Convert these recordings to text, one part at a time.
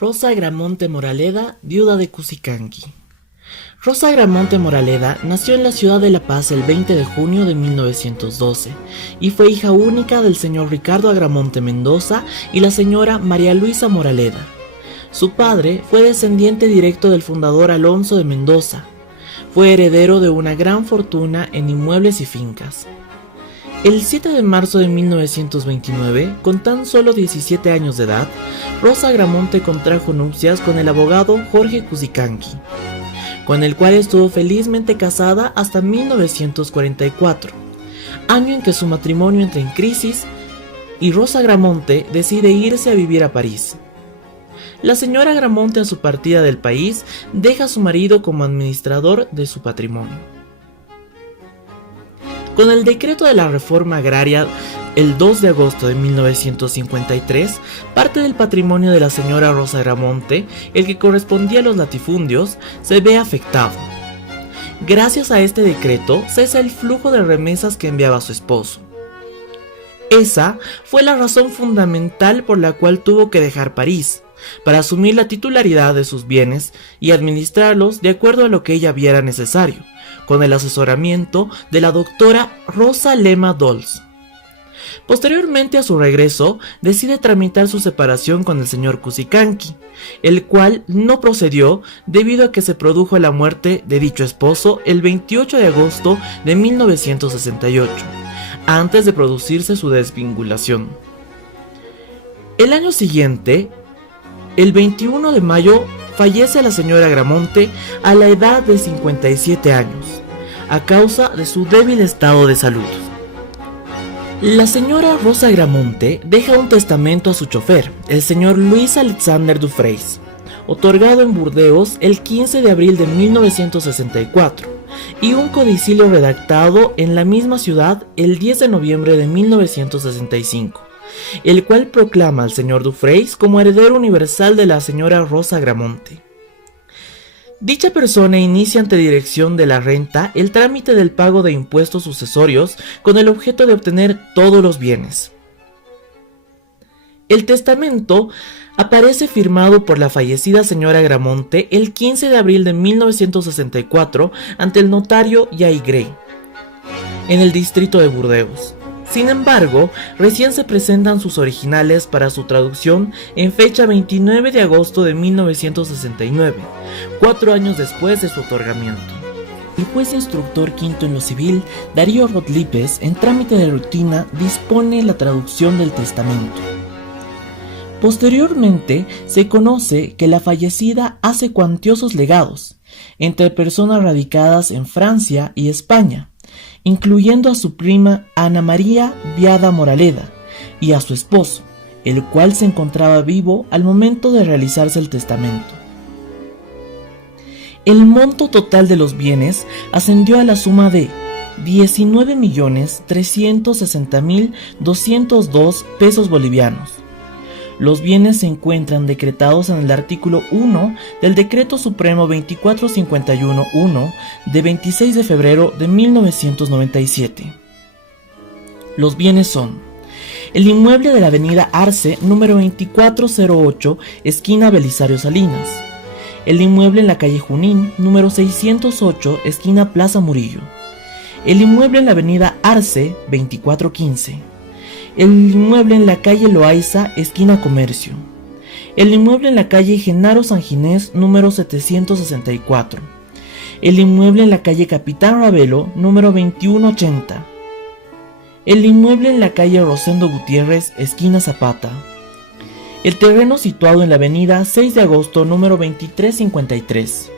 Rosa Agramonte Moraleda, viuda de Cusicanqui. Rosa Agramonte Moraleda nació en la ciudad de La Paz el 20 de junio de 1912 y fue hija única del señor Ricardo Agramonte Mendoza y la señora María Luisa Moraleda. Su padre fue descendiente directo del fundador Alonso de Mendoza. Fue heredero de una gran fortuna en inmuebles y fincas. El 7 de marzo de 1929, con tan solo 17 años de edad, Rosa Agramonte contrajo nupcias con el abogado Jorge Cusicanqui, con el cual estuvo felizmente casada hasta 1944, año en que su matrimonio entra en crisis y Rosa Agramonte decide irse a vivir a París. La señora Agramonte, a su partida del país, deja a su marido como administrador de su patrimonio. Con el decreto de la reforma agraria el 2 de agosto de 1953, parte del patrimonio de la señora Rosa Agramonte, el que correspondía a los latifundios, se ve afectado. Gracias a este decreto cesa el flujo de remesas que enviaba su esposo. Esa fue la razón fundamental por la cual tuvo que dejar París, para asumir la titularidad de sus bienes y administrarlos de acuerdo a lo que ella viera necesario, con el asesoramiento de la doctora Rosa Lema Dols. Posteriormente a su regreso, decide tramitar su separación con el señor Cusicanqui, el cual no procedió debido a que se produjo la muerte de dicho esposo el 28 de agosto de 1968, antes de producirse su desvinculación. El año siguiente, el 21 de mayo, fallece la señora Agramonte a la edad de 57 años, a causa de su débil estado de salud. La señora Rosa Agramonte deja un testamento a su chofer, el señor Luis Alexander Dufresne, otorgado en Burdeos el 15 de abril de 1964, y un codicilio redactado en la misma ciudad el 10 de noviembre de 1965. El cual proclama al señor Dufresne como heredero universal de la señora Rosa Agramonte. Dicha persona inicia ante dirección de la renta el trámite del pago de impuestos sucesorios con el objeto de obtener todos los bienes. El testamento aparece firmado por la fallecida señora Agramonte el 15 de abril de 1964 ante el notario Yay Gray, en el distrito de Burdeos. Sin embargo, recién se presentan sus originales para su traducción en fecha 29 de agosto de 1969, 4 años después de su otorgamiento. El juez instructor quinto en lo civil, Darío Rodlípez, en trámite de rutina, dispone la traducción del testamento. Posteriormente, se conoce que la fallecida hace cuantiosos legados entre personas radicadas en Francia y España, incluyendo a su prima Ana María Viada Moraleda y a su esposo, el cual se encontraba vivo al momento de realizarse el testamento. El monto total de los bienes ascendió a la suma de 19.360.202 pesos bolivianos. Los bienes se encuentran decretados en el artículo 1 del Decreto Supremo 2451-1 de 26 de febrero de 1997. Los bienes son: el inmueble de la avenida Arce, número 2408, esquina Belisario Salinas; el inmueble en la calle Junín, número 608, esquina Plaza Murillo; el inmueble en la avenida Arce, 2415; el inmueble en la calle Loaiza, esquina Comercio; el inmueble en la calle Genaro San Ginés, número 764; el inmueble en la calle Capitán Ravelo, número 2180; el inmueble en la calle Rosendo Gutiérrez, esquina Zapata; el terreno situado en la avenida 6 de agosto, número 2353;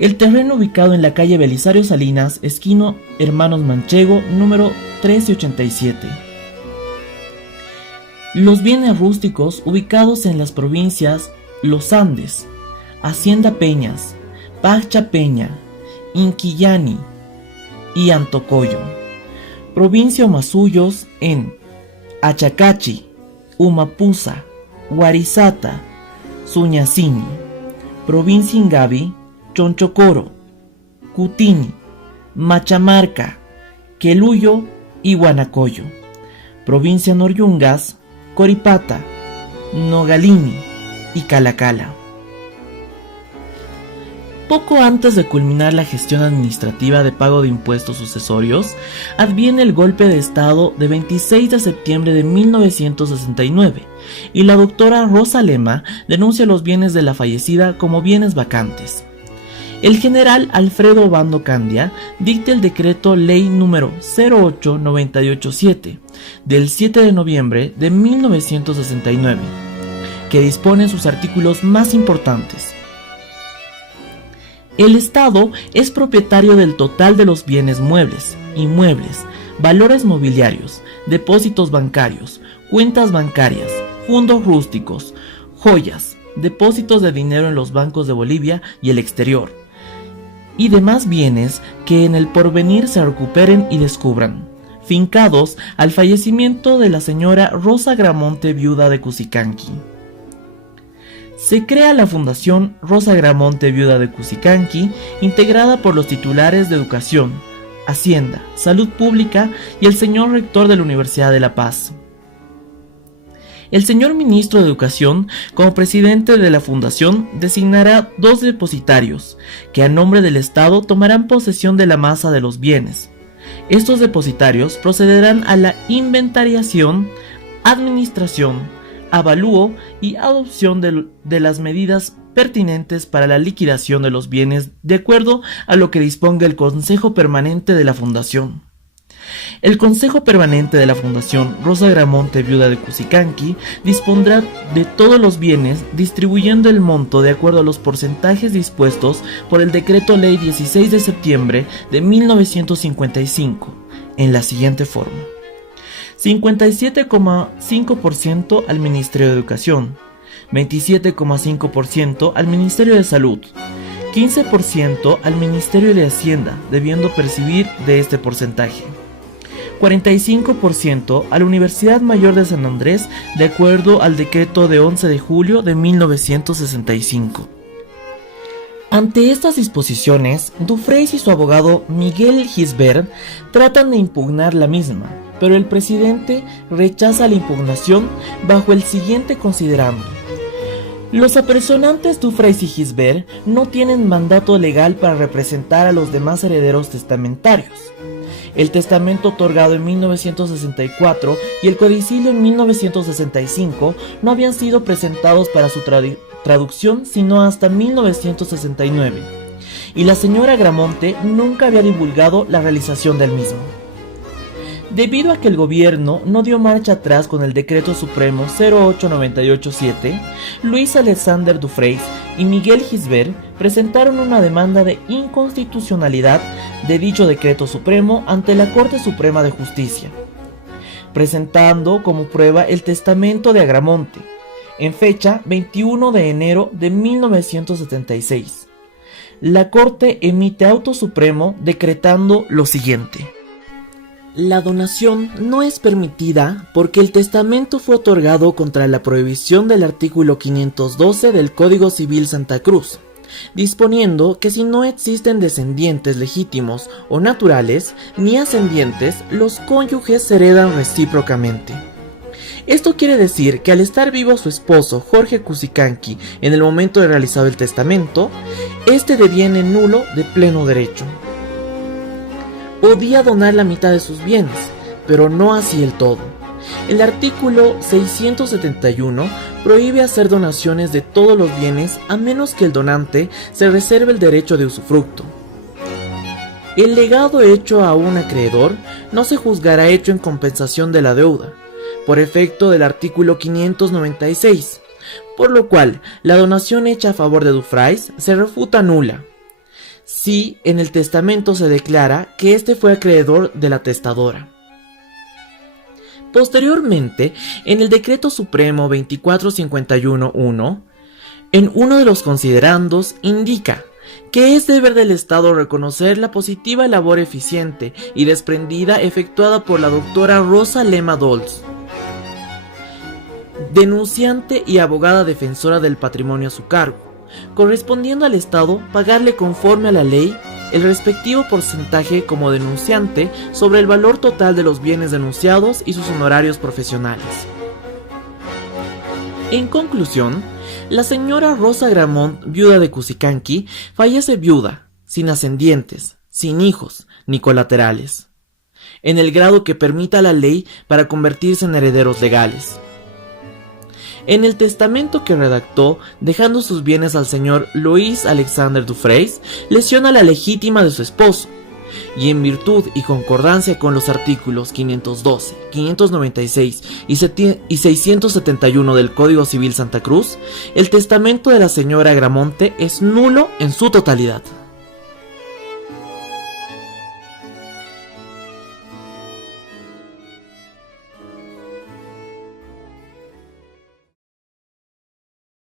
el terreno ubicado en la calle Belisario Salinas, esquina Hermanos Manchego, número 1387; los bienes rústicos ubicados en las provincias Los Andes, Hacienda Peñas, Pacha Peña, Inquillani y Antocoyo; provincia Omasuyos en Achacachi, Humapusa, Huarizata, Suñacini; provincia Ingavi, Chonchocoro, Cutini, Machamarca, Queluyo y Huanacoyo; provincia Noryungas, Coripata, Nogalini, y Cala Cala. Poco antes de culminar la gestión administrativa de pago de impuestos sucesorios, adviene el golpe de estado de 26 de septiembre de 1969 y la doctora Rosa Lema denuncia los bienes de la fallecida como bienes vacantes. El general Alfredo Obando Candia dicta el decreto ley número 08987 del 7 de noviembre de 1969, que dispone en sus artículos más importantes. El Estado es propietario del total de los bienes muebles, inmuebles, valores mobiliarios, depósitos bancarios, cuentas bancarias, fondos rústicos, joyas, depósitos de dinero en los bancos de Bolivia y el exterior, y demás bienes que en el porvenir se recuperen y descubran, fincados al fallecimiento de la señora Rosa Gramonte, viuda de Cusicanqui. Se crea la Fundación Rosa Gramonte, viuda de Cusicanqui, integrada por los titulares de Educación, Hacienda, Salud Pública y el señor rector de la Universidad de La Paz. El señor ministro de Educación, como presidente de la fundación, designará 2 depositarios, que a nombre del Estado tomarán posesión de la masa de los bienes. Estos depositarios procederán a la inventariación, administración, avalúo y adopción de las medidas pertinentes para la liquidación de los bienes de acuerdo a lo que disponga el Consejo Permanente de la Fundación. El Consejo Permanente de la Fundación Rosa Gramonte, viuda de Cusicanqui, dispondrá de todos los bienes, distribuyendo el monto de acuerdo a los porcentajes dispuestos por el Decreto Ley 16 de septiembre de 1955, en la siguiente forma: 57,5% al Ministerio de Educación, 27,5% al Ministerio de Salud, 15% al Ministerio de Hacienda, debiendo percibir de este porcentaje, 45% a la Universidad Mayor de San Andrés, de acuerdo al decreto de 11 de julio de 1965. Ante estas disposiciones, Dufresne y su abogado Miguel Gisbert tratan de impugnar la misma, pero el presidente rechaza la impugnación bajo el siguiente considerando: los apersonantes Dufresne y Gisbert no tienen mandato legal para representar a los demás herederos testamentarios. El testamento otorgado en 1964 y el codicilio en 1965 no habían sido presentados para su traducción sino hasta 1969, y la señora Gramonte nunca había divulgado la realización del mismo. Debido a que el gobierno no dio marcha atrás con el Decreto Supremo 08987, Luis Alexander Dufresne y Miguel Gisbert presentaron una demanda de inconstitucionalidad de dicho Decreto Supremo ante la Corte Suprema de Justicia, presentando como prueba el testamento de Agramonte, en fecha 21 de enero de 1976. La Corte emite auto supremo decretando lo siguiente: la donación no es permitida porque el testamento fue otorgado contra la prohibición del artículo 512 del Código Civil Santa Cruz, disponiendo que si no existen descendientes legítimos o naturales, ni ascendientes, los cónyuges se heredan recíprocamente. Esto quiere decir que al estar vivo su esposo Jorge Cusicanqui en el momento de realizar el testamento, este deviene nulo de pleno derecho. Podía donar la mitad de sus bienes, pero no así el todo. El artículo 671 prohíbe hacer donaciones de todos los bienes a menos que el donante se reserve el derecho de usufructo. El legado hecho a un acreedor no se juzgará hecho en compensación de la deuda, por efecto del artículo 596, por lo cual la donación hecha a favor de Dufresne se refuta nula si en el testamento se declara que éste fue acreedor de la testadora. Posteriormente, en el Decreto Supremo 2451-1, en uno de los considerandos indica que es deber del Estado reconocer la positiva labor eficiente y desprendida efectuada por la doctora Rosa Lema Dolz, denunciante y abogada defensora del patrimonio a su cargo, correspondiendo al Estado pagarle conforme a la ley el respectivo porcentaje como denunciante sobre el valor total de los bienes denunciados y sus honorarios profesionales. En conclusión, la señora Rosa Gramont, viuda de Cusicanqui, fallece viuda, sin ascendientes, sin hijos ni colaterales, en el grado que permita la ley para convertirse en herederos legales. En el testamento que redactó, dejando sus bienes al señor Louis Alexander Dufresne, lesiona la legítima de su esposo, y en virtud y concordancia con los artículos 512, 596 y 671 del Código Civil Santa Cruz, el testamento de la señora Agramonte es nulo en su totalidad.